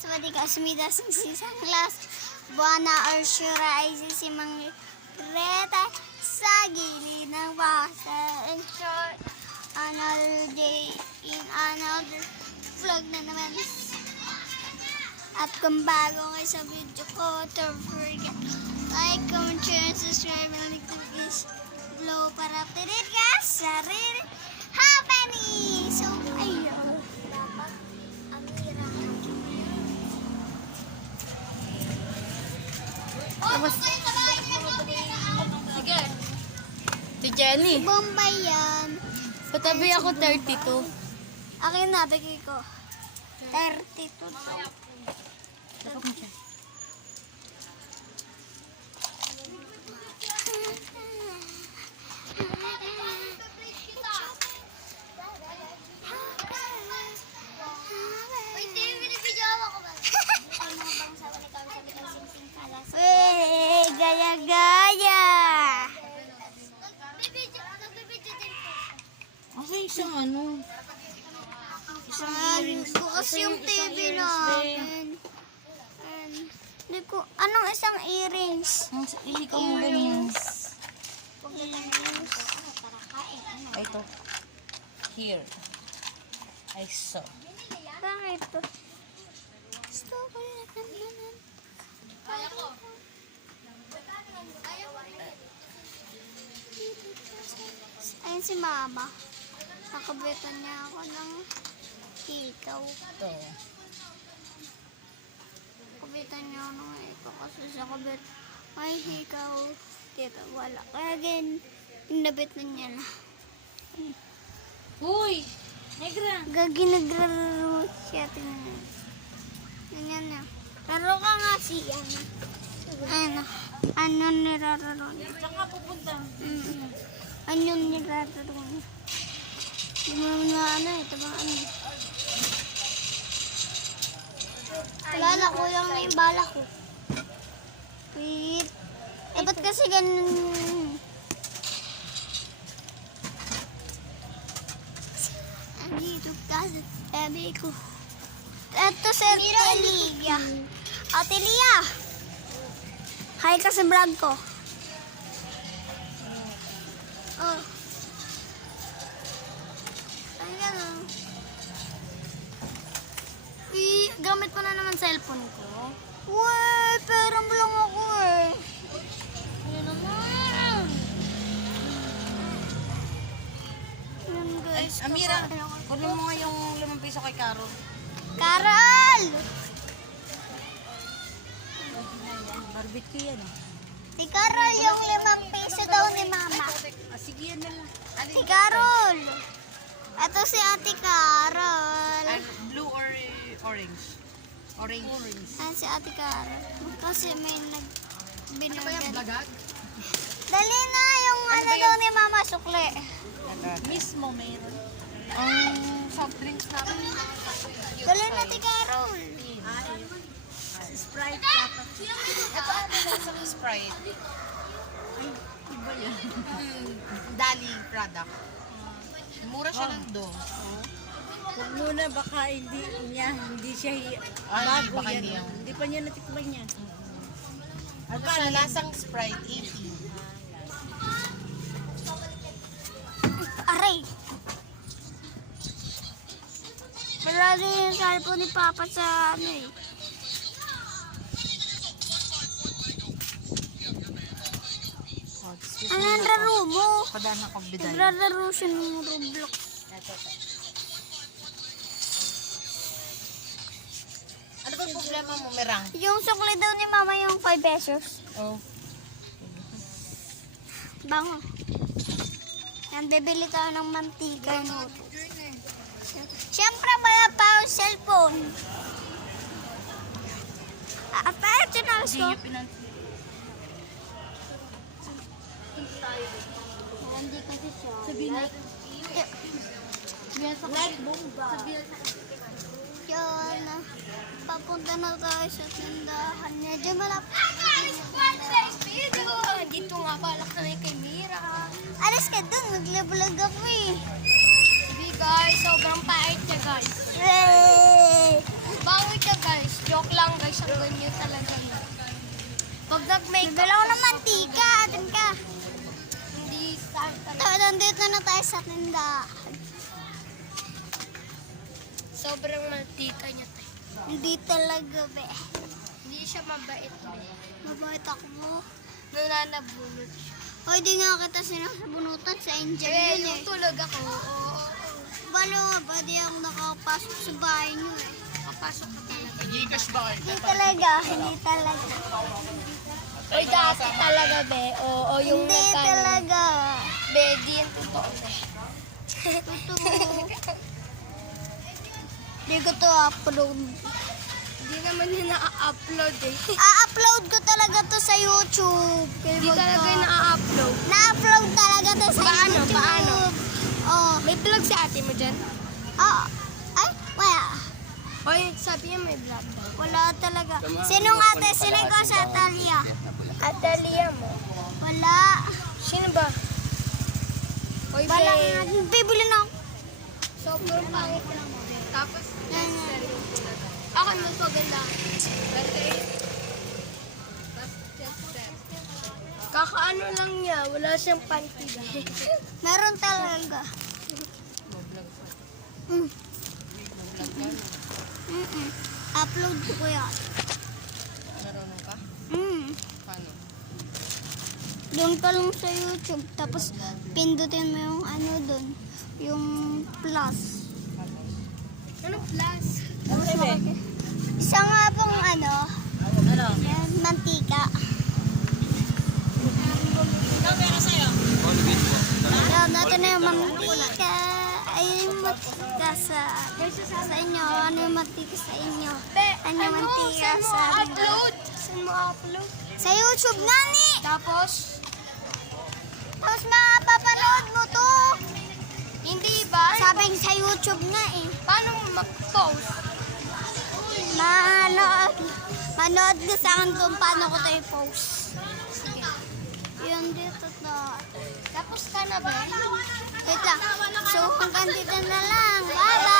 สวัสดีค่ะสมิดาสิงsisang class Buwana Arshura ay si Mang Greta sa gilid ng basa. Enjoy another day in another vlog na naman. At kung bago kayo sa video ko, don't forget like, comment, share, and subscribe and like the below para updated ka sa rin happening. So, ayun. Dapat ang hirap. Tapos, Sige. Si Jenny. Bombay yan. Patabi ako 32. Akin na, bigay ko. 32 to. Tapos mo siya. Wey, gaya-gaya. Kasi isang ano. Isang earrings. Bukas yung TV natin. Hindi ko, anong isang earrings? Hindi ka mo ganyan. Earrings. Ay, ito. Here. I saw. Bakit to? Gusto ko yung nagdandanan. Kaya ko. Ayun si mama. Nakabitan niya ako ng hikaw. Ito. Kabitan niya ako ng hikaw kasi sa kabit may hikaw. Dito wala. Kaya again, nabit na niya na. Uy! Negra! Gagi nagraro siya. Tingnan. Ganyan na. Laro ka nga siya na. Ayun na. Ano nirararo niya? Saan ka pupunta? Ano nirararo niya? Hindi mo naman na ano eh. Tabang ano. Alala ko lang na yung bala ko. Wait. Eh, ba't kasi ganun? Andito kasi sabi ko. Ito si Telia. Ate Lia. Hi ka sa vlog ko. Oh. Ayan oh. Gamit ko na naman cellphone ko. Uy, pera mo lang ako eh. Ano naman? Ayan Ay, guys. Amira, kunin mo nga yung 5 piso kay Carol. Carol! Barbecue yan eh. Si Carol yung 5 piso daw ni mama. Sige yan na lang. Si Carol. Ito si Ate Carol. Blue or orange? Orange. Ayan si Ate Carol. Kasi may nagbinigyan. Blagag? Dali na yung ano daw ni mama, sukli. Mismo mayroon. Ang soft drinks namin. Dali na Ate Carol. Sprite dapat. Ito ano sa Sprite? Ay, iba yan. Dali product. Mura siya ng do. Huwag muna, baka hindi siya bago baka yan. hindi yan. Hindi pa niya natikman yan. Ano siya, lasang Sprite, 80. Aray. Palagi yung cellphone ni Papa sa ano eh. Ano ang laro mo? Padaan ako biday. Naglalaro siya ng Roblox. Ano ba problema mo, Merang? Yung sukli daw ni mama yung 5 pesos. Oh. Bango. Yan, bibili tayo ng mantika. Siyempre, wala pa yung cellphone. Pero tinalas ko. Hindi kasi siya. Sabihin na. Like bomba. Yan. Papunta na tayo sa tindahan niya. Diyan malapit. Dito nga balak na kay Mira. Alas ka dun. Naglabulag ako eh. Sige guys, sobrang pait niya guys. Hey! Bawi ka guys. Joke lang guys. Ang ganyan talaga. Pag nag-make Bibila ko ng mantika. Atin ka. hindi saan talaga. Nandito na tayo sa tindahan. Sobrang mantika niya tayo. Hindi talaga, be. Hindi siya mabait. Mabait ako mo. Nananabunot siya. Hoy, di nga kita sinasabunutan sa Angel Eh, yun yung eh. tulog ako. Oo. Paano nga ba di ako nakapasok sa bahay niyo eh? Papasok ka talaga. Gcash ba kayo? Hindi talaga, hindi talaga. Oy, dati talaga, be. Oo, yung Hindi nagkano. talaga. Be, di yan totoo. Totoo. Hindi ko to upload. Hindi naman yun na-upload eh. A-upload ko talaga to sa YouTube. Hindi talaga yung na-upload. Na-upload talaga to sa Paano? YouTube. Paano? Oh. May vlog si ate mo dyan? Oh. Ay, wala. Oy, sabi niya may vlog daw. Wala talaga. Sinong ate? Sino ko sa Atalia? Atalia mo? Wala. Sino ba? Oy, Wala be. nga. Bibili na ako. Sobrang pangit lang mo. Tapos, Yan. ako mas maganda. Kakaano lang niya, wala siyang panty. Meron talaga. Mm. Mm-mm. Upload ko yan. Marunong ka? Paano? Doon ka lang sa YouTube. Tapos pindutin mo yung ano doon. Yung plus. Ano plus? Isa nga pong ano. Ano? Yan, mantika. Yan, natin na yung mantika. Ay, yung mantika sa inyo. Ano yung mantika sa inyo? Ano yung mantika Saan mo sa amin? upload? Saan mo upload? Sa YouTube nga ni. Tapos, Tapos mapapanood mo to. hindi ba? Sabing sa YouTube nga eh. Paano mo mag-post? Manood ka sa akin kung paano ko ito i-post. Sige. Yun dito to. Tapos ka na ba? Wait lang. So hanggang dito na lang. Bye-bye.